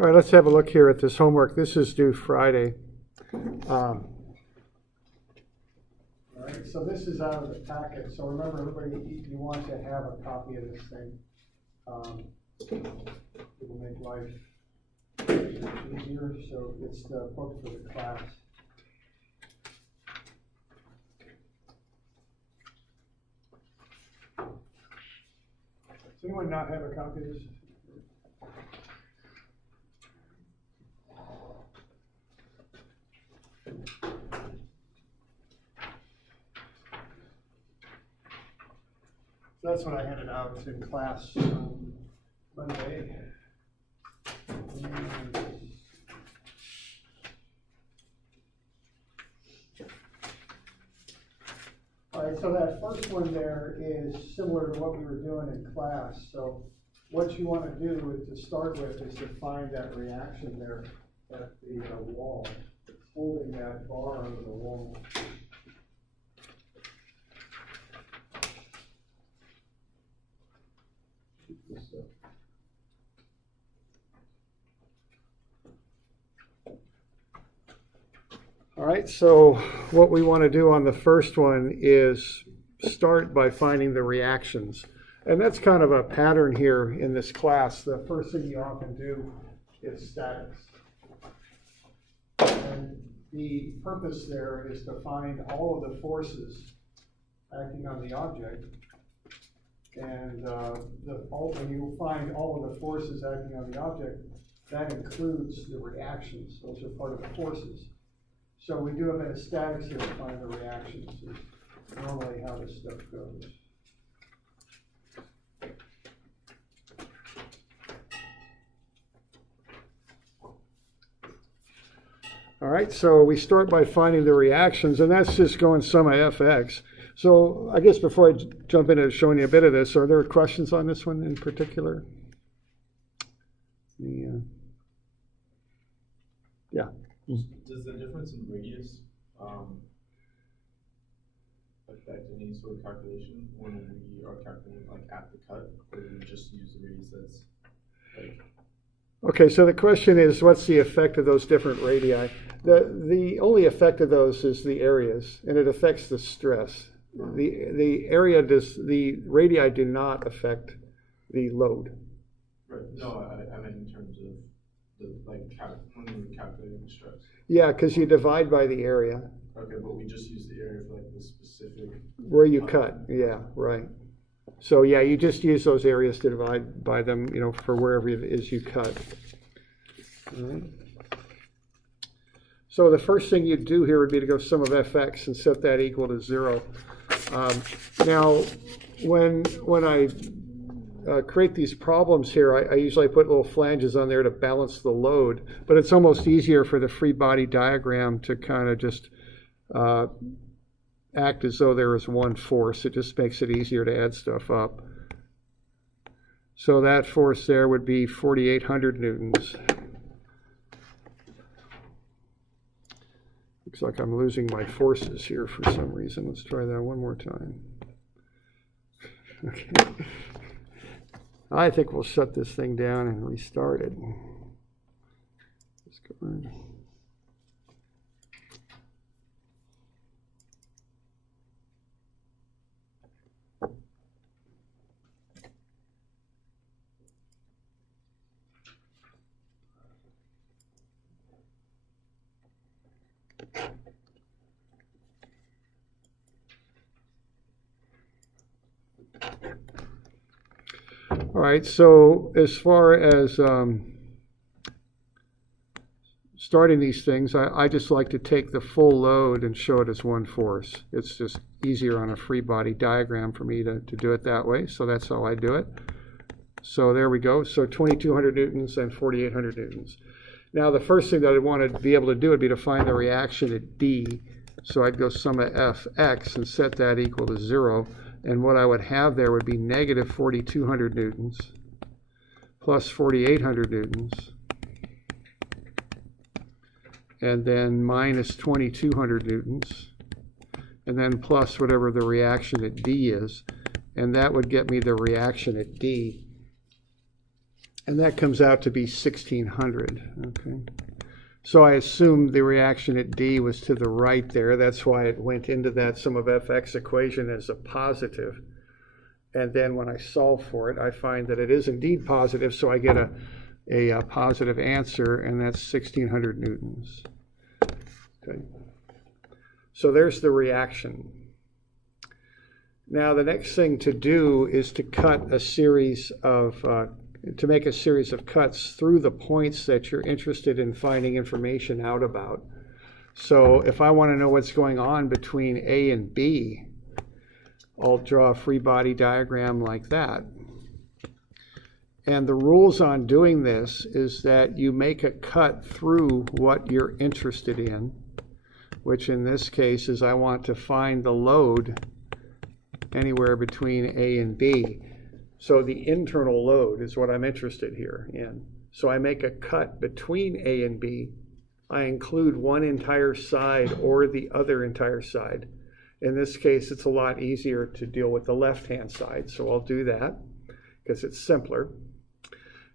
All right, let's have a look here at this homework. This is due Friday. All right, so this is out of the packet. So remember, everybody, you want to have a copy of this thing. It will make life easier. So it's the book for the class. Does anyone not have a copy of this? So that's what I handed out in class on Monday. All right, so that first one there is similar to what we were doing in class. So what you want to do is to start with is to find that reaction there at the wall, holding that bar under the wall. All right, so what we want to do on the first one is start by finding the reactions. And that's kind of a pattern here in this class. The first thing you often do is statics. And the purpose there is to find all of the forces acting on the object. And when you find all of the forces acting on the object, that includes the reactions. Those are part of the forces. So we do a bit of statics here to find the reactions. Is normally how this stuff goes. All right, so we start by finding the reactions, and that's just going sum of fx. So I guess before I jump into showing you a bit of this, are there questions on this one in particular? Yeah. Does the difference in radius affect any sort of calculation when we are calculating like at the cut, or do we just use the radius that's like? Okay, so the question is, what's the effect of those different radii? The only effect of those is the areas, and it affects the stress. The radii do not affect the load. Right. No, I meant in terms of the when we were calculating the stress. Yeah, because you divide by the area. Okay, but we just use the area for like the specific where you cut. Yeah, right. So yeah, you just use those areas to divide by them, for wherever it is you cut. All right. So the first thing you'd do here would be to go sum of fx and set that equal to 0. Now, when I create these problems here, I usually put little flanges on there to balance the load, but it's almost easier for the free body diagram to kind of just act as though there is one force. It just makes it easier to add stuff up. So that force there would be 4,800 newtons. Looks like I'm losing my forces here for some reason. Let's try that one more time. Okay. I think we'll shut this thing down and restart it. Let's go in. All right, so as far as starting these things, I just like to take the full load and show it as one force. It's just easier on a free body diagram for me to do it that way, so that's how I do it. So there we go. So 2,200 newtons and 4,800 newtons. Now the first thing that I want to be able to do would be to find the reaction at D. So I'd go sum of fx and set that equal to 0. And what I would have there would be negative 4,200 newtons plus 4,800 newtons, and then minus 2,200 newtons, and then plus whatever the reaction at D is. And that would get me the reaction at D. And that comes out to be 1600, okay? So I assumed the reaction at D was to the right there. That's why it went into that sum of fx equation as a positive. And then when I solve for it, I find that it is indeed positive, so I get a positive answer, and that's 1600 newtons. Okay. So there's the reaction. Now the next thing to do is to cut a series of to make a series of cuts through the points that you're interested in finding information out about. So if I want to know what's going on between A and B, I'll draw a free body diagram like that. And the rules on doing this is that you make a cut through what you're interested in, which in this case is I want to find the load anywhere between A and B. So the internal load is what I'm interested here in. So I make a cut between A and B. I include one entire side or the other entire side. In this case, it's a lot easier to deal with the left-hand side, so I'll do that because it's simpler.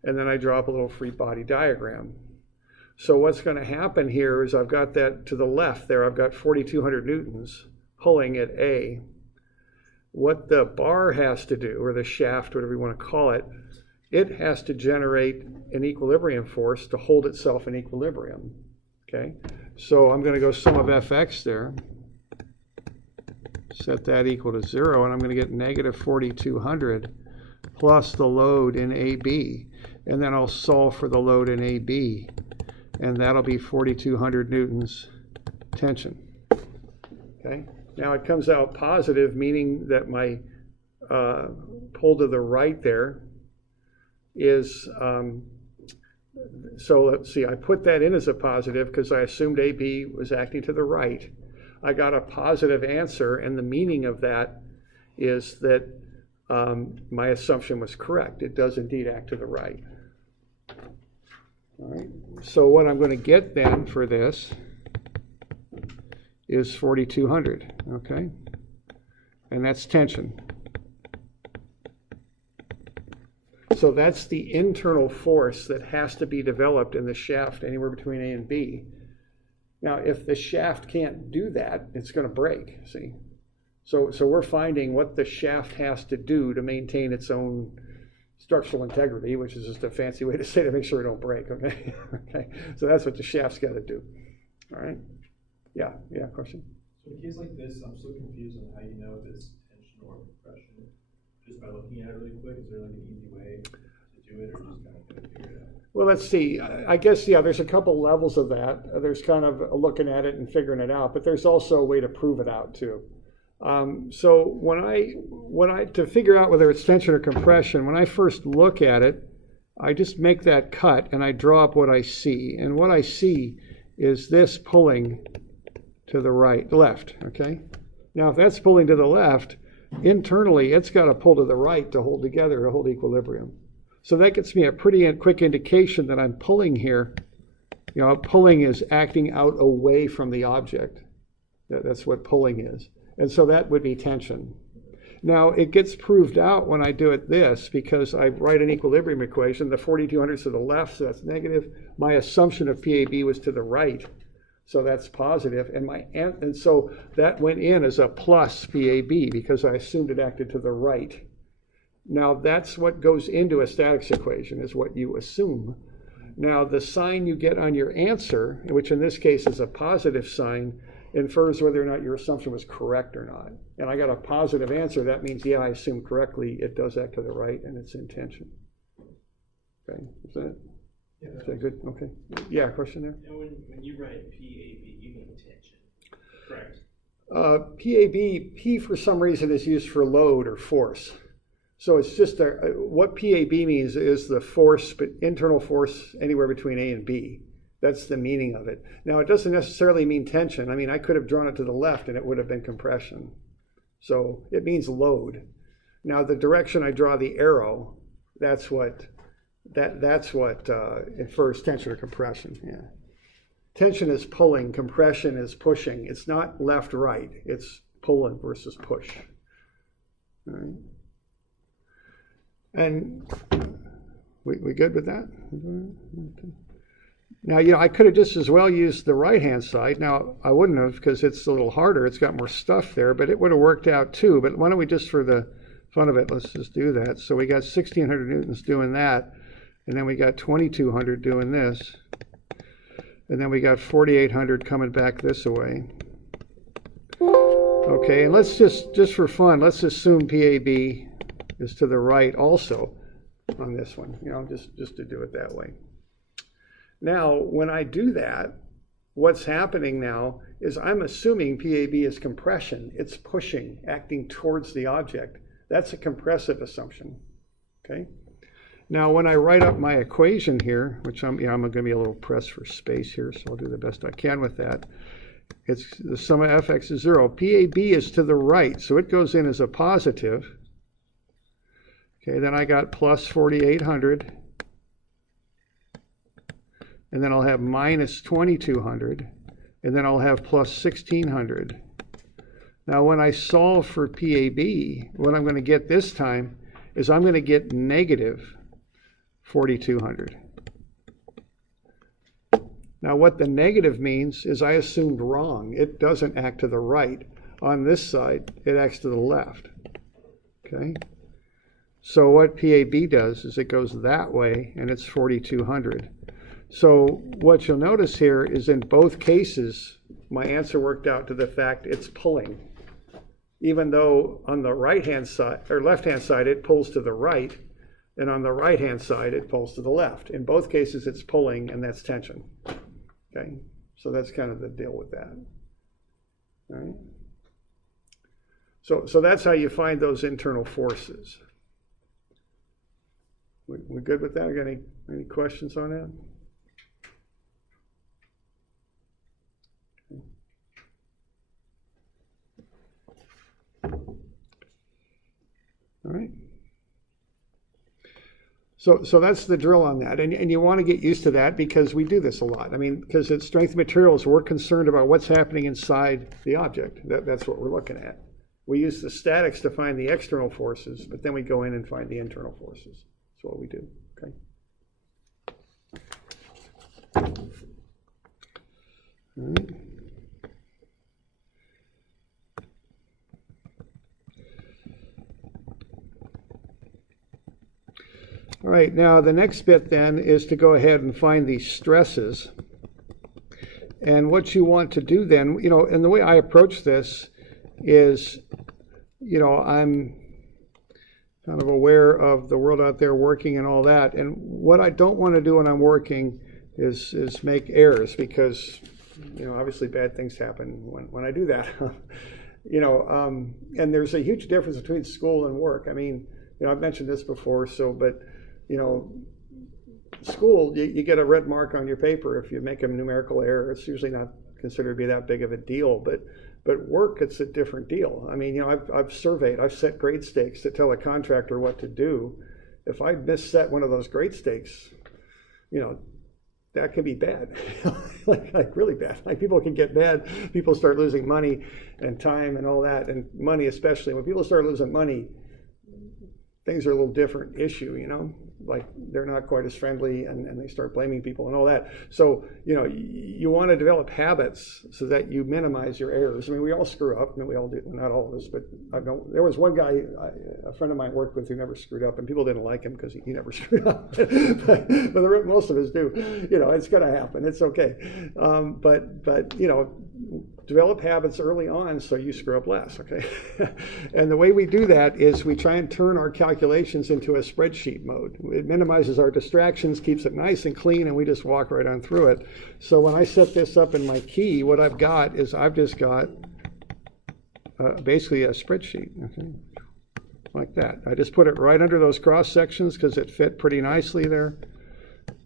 And then I draw up a little free body diagram. So what's going to happen here is I've got that to the left there, I've got 4,200 newtons pulling at A. What the bar has to do, or the shaft, whatever you want to call it, it has to generate an equilibrium force to hold itself in equilibrium. Okay, so I'm going to go sum of fx there, set that equal to 0, and I'm going to get negative 4,200 plus the load in AB, and then I'll solve for the load in AB, and that'll be 4,200 newtons tension. Okay. Now it comes out positive, meaning that my pull to the right there is, so let's see, I put that in as a positive because I assumed AB was acting to the right. I got a positive answer, and the meaning of that is that my assumption was correct. It does indeed act to the right. All right. So what I'm going to get then for this is 4,200, okay? And that's tension. So that's the internal force that has to be developed in the shaft anywhere between A and B. Now, if the shaft can't do that, it's going to break, see? So we're finding what the shaft has to do to maintain its own structural integrity, which is just a fancy way to say to make sure it don't break, okay? Okay. So that's what the shaft's got to do, all right? Yeah, question? So in a case like this, I'm so confused on how you know if it's tension or compression. Just by looking at it really quick, is there like an easy way to do it, or just kind of figure it out? Well, let's see. I guess, yeah, there's a couple levels of that. There's kind of looking at it and figuring it out, but there's also a way to prove it out too. So when I to figure out whether it's tension or compression, when I first look at it, I just make that cut and I draw up what I see. And what I see is this pulling to the left, okay? Now, if that's pulling to the left, internally, it's got to pull to the right to hold together, to hold equilibrium. So that gets me a pretty quick indication that I'm pulling here. You know, pulling is acting out away from the object. That's what pulling is. And so that would be tension. Now, it gets proved out when I do it this, because I write an equilibrium equation. The 4,200 is to the left, so that's negative. My assumption of PAB was to the right, so that's positive. And so that went in as a plus PAB because I assumed it acted to the right. Now, that's what goes into a statics equation, is what you assume. Now, the sign you get on your answer, which in this case is a positive sign, infers whether or not your assumption was correct or not. And I got a positive answer. That means, yeah, I assumed correctly. It does act to the right, and it's in tension. Okay, is that it? Yeah, is that good? Okay. Yeah, question there? And when you write PAB, you mean tension, correct? PAB, P for some reason is used for load or force. So it's just what PAB means is the force, but internal force anywhere between A and B. That's the meaning of it. Now, it doesn't necessarily mean tension. I mean, I could have drawn it to the left and it would have been compression. So it means load. Now, the direction I draw the arrow, that's what infers tension or compression. Yeah. Tension is pulling, compression is pushing. It's not left-right. It's pulling versus push. All right. And We good with that? Okay. Now, I could have just as well used the right-hand side. Now, I wouldn't have because it's a little harder. It's got more stuff there, but it would have worked out too. But why don't we just, for the fun of it, let's just do that. So we got 1,600 newtons doing that, and then we got 2,200 doing this, and then we got 4,800 coming back this way. Okay, and let's just for fun, let's assume PAB is to the right also on this one, just to do it that way. Now, when I do that, what's happening now is I'm assuming PAB is compression. It's pushing, acting towards the object. That's a compressive assumption, okay? Now, when I write up my equation here, which I'm going to be a little pressed for space here, so I'll do the best I can with that. It's the sum of fx is 0. PAB is to the right, so it goes in as a positive. Okay, then I got plus 4,800. And then I'll have minus 2,200, and then I'll have plus 1,600. Now, when I solve for PAB, what I'm going to get this time is I'm going to get negative 4,200. Now, what the negative means is I assumed wrong. It doesn't act to the right. On this side, it acts to the left. Okay? So what PAB does is it goes that way, and it's 4,200. So what you'll notice here is in both cases, my answer worked out to the fact it's pulling. Even though on the right-hand side, or left-hand side, it pulls to the right, and on the right-hand side, it pulls to the left. In both cases, it's pulling, and that's tension. Okay, so that's kind of the deal with that. All right. So that's how you find those internal forces. We good with that? Got any questions on that? All right. So that's the drill on that. And you want to get used to that because we do this a lot. I mean, because it's strength of materials, we're concerned about what's happening inside the object. That's what we're looking at. We use the statics to find the external forces, but then we go in and find the internal forces. That's what we do. Okay. All right. All right, now the next bit then is to go ahead and find these stresses. And what you want to do then, and the way I approach this is, I'm kind of aware of the world out there working and all that. And what I don't want to do when I'm working is make errors because, obviously bad things happen when I do that. And there's a huge difference between school and work. I mean, I've mentioned this before, but school, you get a red mark on your paper if you make a numerical error. It's usually not considered to be that big of a deal, but work, it's a different deal. I mean, I've surveyed, I've set grade stakes to tell a contractor what to do. If I misset one of those grade stakes, that can be bad, like really bad. Like people can get mad, people start losing money and time and all that, and money especially. When people start losing money, things are a little different issue, like they're not quite as friendly and they start blaming people and all that. So, you want to develop habits so that you minimize your errors. I mean, we all screw up. I mean, we all do, not all of us, but there was one guy, a friend of mine worked with who never screwed up, and people didn't like him because he never screwed up. but most of us do. It's going to happen. It's okay. But develop habits early on so you screw up less, okay? And the way we do that is we try and turn our calculations into a spreadsheet mode. It minimizes our distractions, keeps it nice and clean, and we just walk right on through it. So when I set this up in my key, what I've got is I've just got basically a spreadsheet, okay? Like that. I just put it right under those cross sections because it fit pretty nicely there.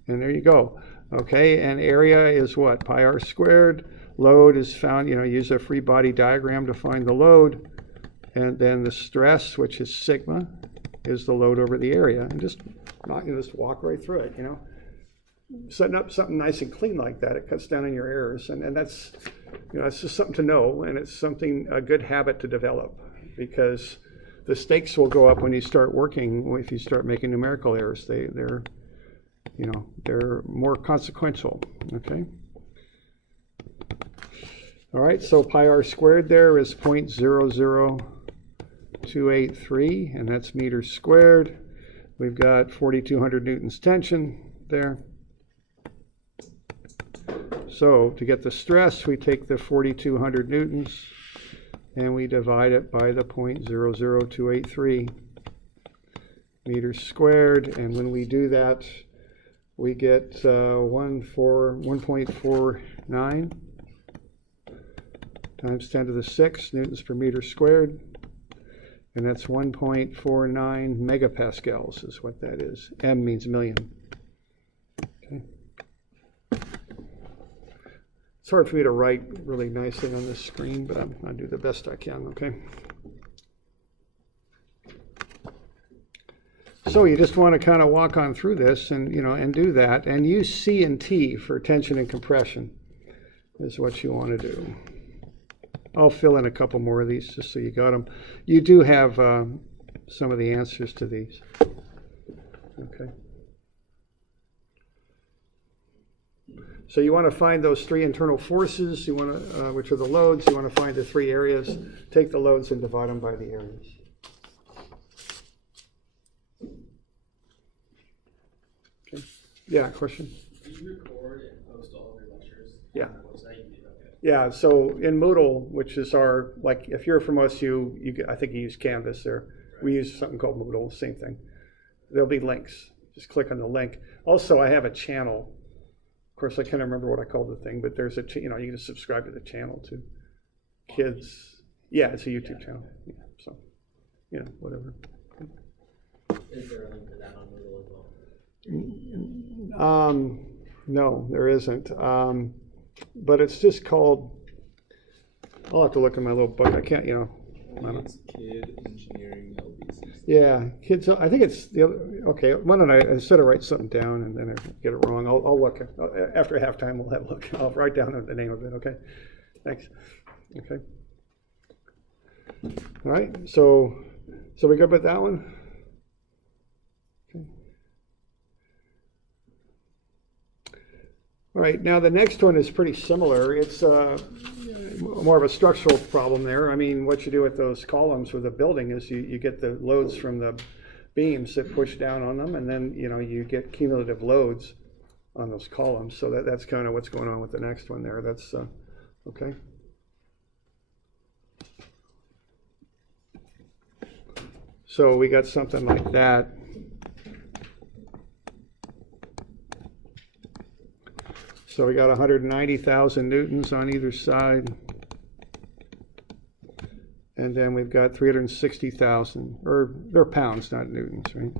And there you go. Okay, and area is what? Pi r squared. Load is found, use a free body diagram to find the load. And then the stress, which is sigma, is the load over the area. And just walk right through it, Setting up something nice and clean like that, it cuts down on your errors. And that's, it's just something to know, and it's a good habit to develop, because the stakes will go up when you start working, if you start making numerical errors. they're more consequential, okay? All right, so pi r squared there is 0.00283, and that's meters squared. We've got 4,200 newtons tension there. So to get the stress, we take the 4,200 newtons and we divide it by the 0.00283 meters squared. And when we do that, we get 1.49 times 10 to the 6 newtons per meter squared. And that's 1.49 megapascals is what that is. M means million. Okay. It's hard for me to write really nicely on this screen, but I'll do the best I can, okay? So you just want to kind of walk on through this and, and do that. And use C and T for tension and compression is what you want to do. I'll fill in a couple more of these just so you got them. You do have some of the answers to these. Okay. So you want to find those three internal forces. You want to, which are the loads. You want to find the three areas. Take the loads and divide them by the areas. Okay. Yeah. Question. Do you record and post all of your lectures? Yeah. On the website? You do? Okay. Yeah, so in Moodle, which is our, like, if you're from OSU, I think you use Canvas there. Right. We use something called Moodle, same thing. There'll be links. Just click on the link. Also, I have a channel. Of course, I can't remember what I called the thing, but there's a, you can just subscribe to the channel too. Kids, yeah, it's a YouTube channel. Yeah, so, whatever. Is there a link to that on Moodle as well? No, there isn't. But it's just called, I'll have to look in my little book. I can't, I don't. It's Kid Engineering LBC. Yeah, kids, I think it's the other, okay, why don't I, instead of write something down and then I get it wrong, I'll look. After halftime, we'll have a look. I'll write down the name of it, okay? Thanks. Okay. All right, so we good with that one? Okay. All right, now the next one is pretty similar. It's more of a structural problem there. I mean, what you do with those columns with the building is you get the loads from the beams that push down on them, and then you get cumulative loads on those columns. So that's kind of what's going on with the next one there. That's okay. So we got something like that. So we got 190,000 newtons on either side. And then we've got 360,000, or they're pounds, not newtons, right?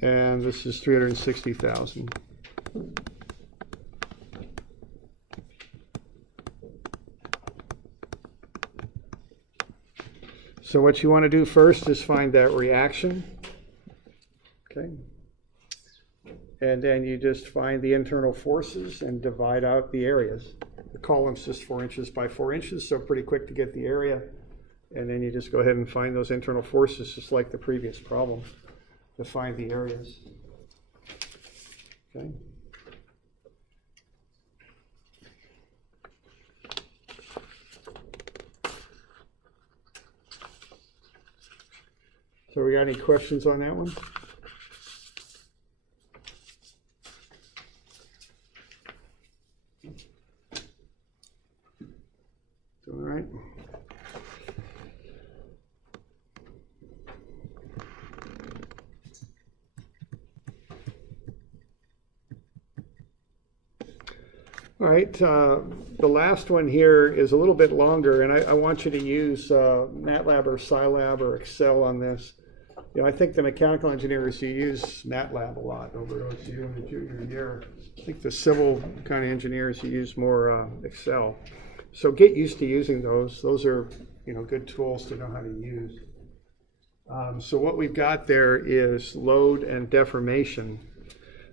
And this is 360,000. So what you want to do first is find that reaction, okay? And then you just find the internal forces and divide out the areas. The column's just 4 inches by 4 inches, so pretty quick to get the area. And then you just go ahead and find those internal forces, just like the previous problem, to find the areas, okay? So we got any questions on that one? All right. All right, the last one here is a little bit longer, and I want you to use MATLAB or Scilab or Excel on this. I think the mechanical engineers, you use MATLAB a lot over at OSU in the junior year. I think the civil kind of engineers, you use more Excel. So get used to using those. Those are, good tools to know how to use. So what we've got there is load and deformation.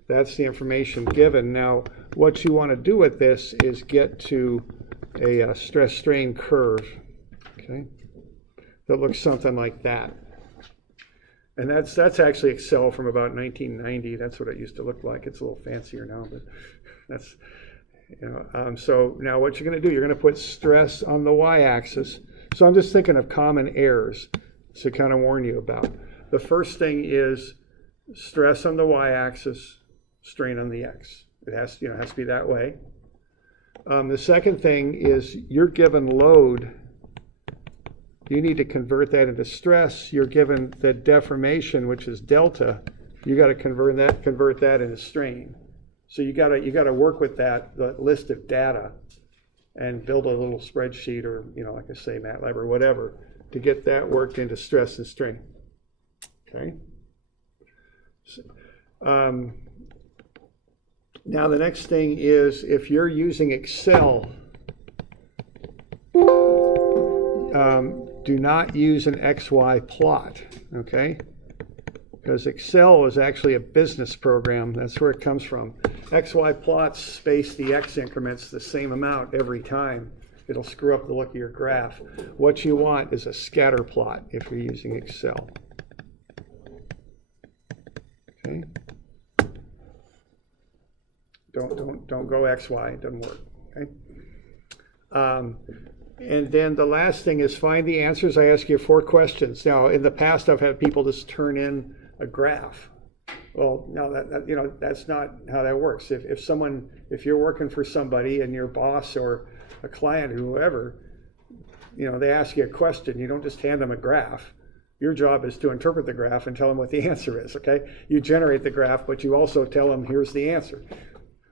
That's the information given. Now, what you want to do with this is get to a stress strain curve, okay, that looks something like that. And that's actually Excel from about 1990. That's what it used to look like. It's a little fancier now, but that's, so now what you're going to do, you're going to put stress on the y-axis. So I'm just thinking of common errors to kind of warn you about. The first thing is stress on the y-axis, strain on the x. It has to be that way. The second thing is you're given load. You need to convert that into stress. You're given the deformation, which is delta. You got to convert that into strain. So you got to work with the list of data, and build a little spreadsheet, or like I say, MATLAB or whatever, to get that worked into stress and strain. Okay. Now the next thing is, if you're using Excel, do not use an XY plot, okay? Because Excel is actually a business program. That's where it comes from. XY plots space the X increments the same amount every time. It'll screw up the look of your graph. What you want is a scatter plot if you're using Excel. Okay? Don't go XY, it doesn't work, okay? And then the last thing is find the answers. I ask you 4 questions. Now, in the past, I've had people just turn in a graph. Well, no, that's not how that works. If you're working for somebody and your boss or a client or whoever, they ask you a question, you don't just hand them a graph. Your job is to interpret the graph and tell them what the answer is, okay? You generate the graph, but you also tell them, here's the answer.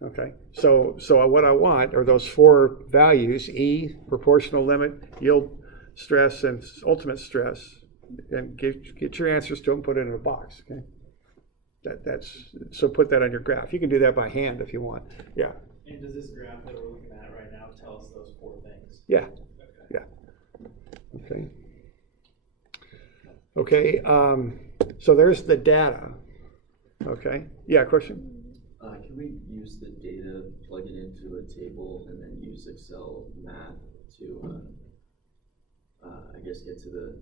Okay, so what I want are those 4 values: E, proportional limit, yield stress, and ultimate stress, and get your answers to them, put it in a box. Okay, so put that on your graph. You can do that by hand if you want. Yeah. And does this graph that we're looking at right now tell us those 4 things? Yeah. Okay. Yeah. Okay. Okay. So there's the data. Okay. Yeah. Question. Can we use the data, plug it into a table, and then use Excel math to, I guess, get to the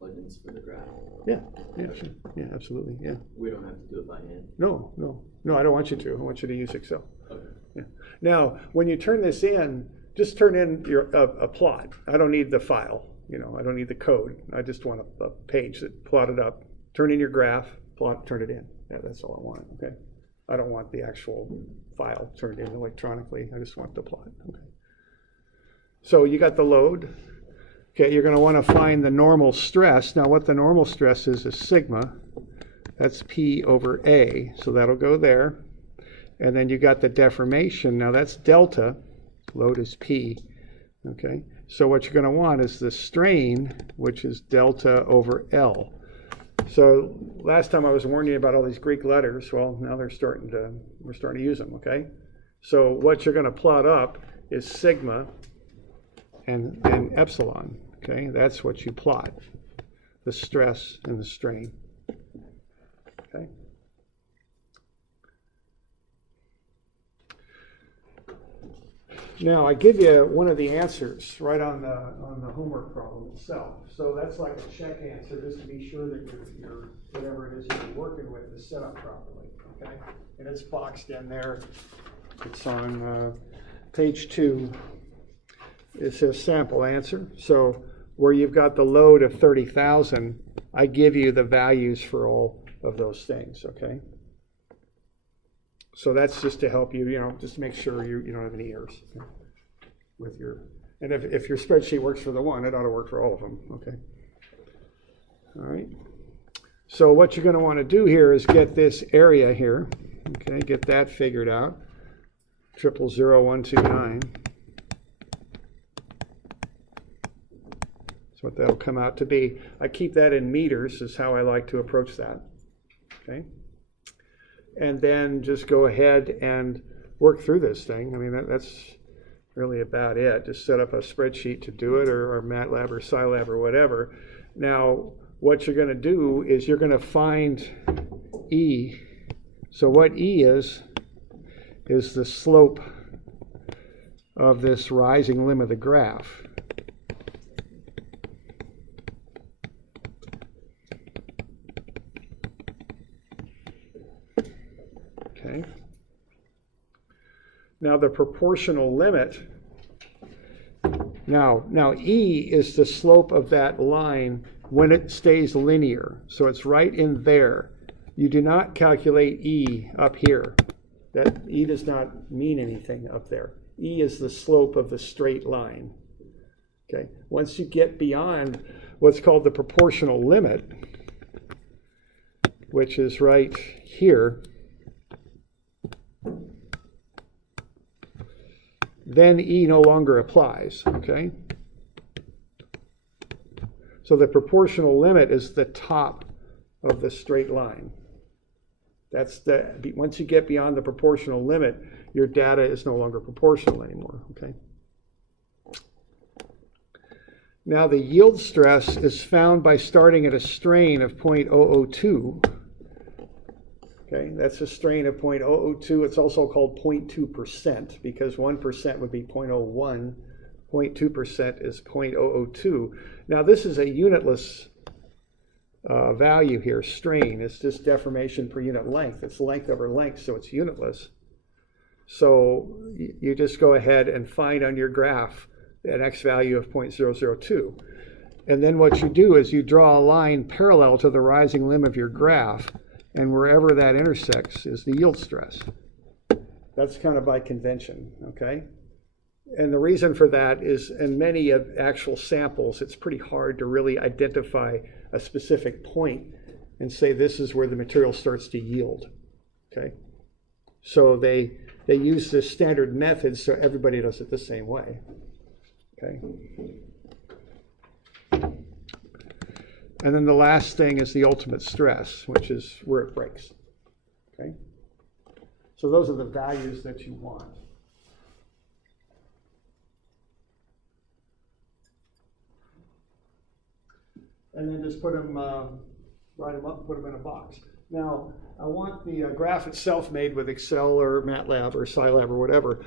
plugins for the graph? Yeah, sure. Yeah, absolutely, yeah. We don't have to do it by hand? No, I don't want you to. I want you to use Excel. Okay. Yeah. Now, when you turn this in, just turn in a plot. I don't need the file, I don't need the code. I just want a page that plotted up. Turn in your graph, plot, turn it in. Yeah, that's all I want, okay? I don't want the actual file turned in electronically. I just want the plot. Okay. So you got the load. Okay, you're going to want to find the normal stress. Now what the normal stress is sigma. That's P over A. So that'll go there. And then you got the deformation. Now that's delta. Load is P. Okay. So what you're going to want is the strain, which is delta over L. So last time I was warning you about all these Greek letters. Well, now we're starting to use them, okay? So what you're going to plot up is sigma and epsilon, okay? That's what you plot, the stress and the strain, okay? Now I give you one of the answers right on the homework problem itself. So that's like a check answer, just to be sure that your whatever it is you're working with is set up properly. Okay, and it's boxed in there. It's on page 2. It says sample answer. So where you've got the load of 30,000, I give you the values for all of those things. Okay. So that's just to help you, just to make sure you don't have any errors with your, and if your spreadsheet works for the one, it ought to work for all of them, okay? All right. So what you're going to want to do here is get this area here, okay, get that figured out, 000129. That's what that'll come out to be. I keep that in meters is how I like to approach that, okay? And then just go ahead and work through this thing. I mean, that's really about it. Just set up a spreadsheet to do it, or MATLAB or Scilab or whatever. Now, what you're going to do is you're going to find E. So what E is the slope of this rising limb of the graph. Okay. Now the proportional limit, now E is the slope of that line when it stays linear. So it's right in there. You do not calculate E up here. That E does not mean anything up there. E is the slope of the straight line. Okay. Once you get beyond what's called the proportional limit, which is right here, then E no longer applies, okay? So the proportional limit is the top of the straight line. Once you get beyond the proportional limit, your data is no longer proportional anymore, okay? Now the yield stress is found by starting at a strain of 0.002. Okay, that's a strain of 0.002. It's also called 0.2% because 1% would be 0.01. 0.2% is 0.002. Now this is a unitless value here, strain. It's just deformation per unit length. It's length over length, so it's unitless. So you just go ahead and find on your graph an x value of 0.002. And then what you do is you draw a line parallel to the rising limb of your graph, and wherever that intersects is the yield stress. That's kind of by convention, okay? And the reason for that is in many of actual samples, it's pretty hard to really identify a specific point and say this is where the material starts to yield, okay? So they use this standard method so everybody does it the same way, okay? And then the last thing is the ultimate stress, which is where it breaks, okay? So those are the values that you want. And then just put them, write them up, put them in a box. Now, I want the graph itself made with Excel or MATLAB or Scilab or whatever.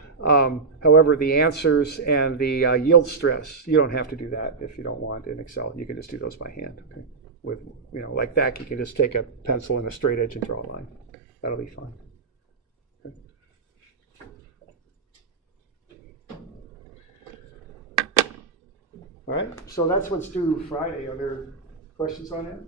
However, the answers and the yield stress, you don't have to do that if you don't want in Excel. You can just do those by hand. Okay? With, like that, you can just take a pencil and a straight edge and draw a line. That'll be fine. Okay. All right, so that's what's due Friday. Are there questions on that?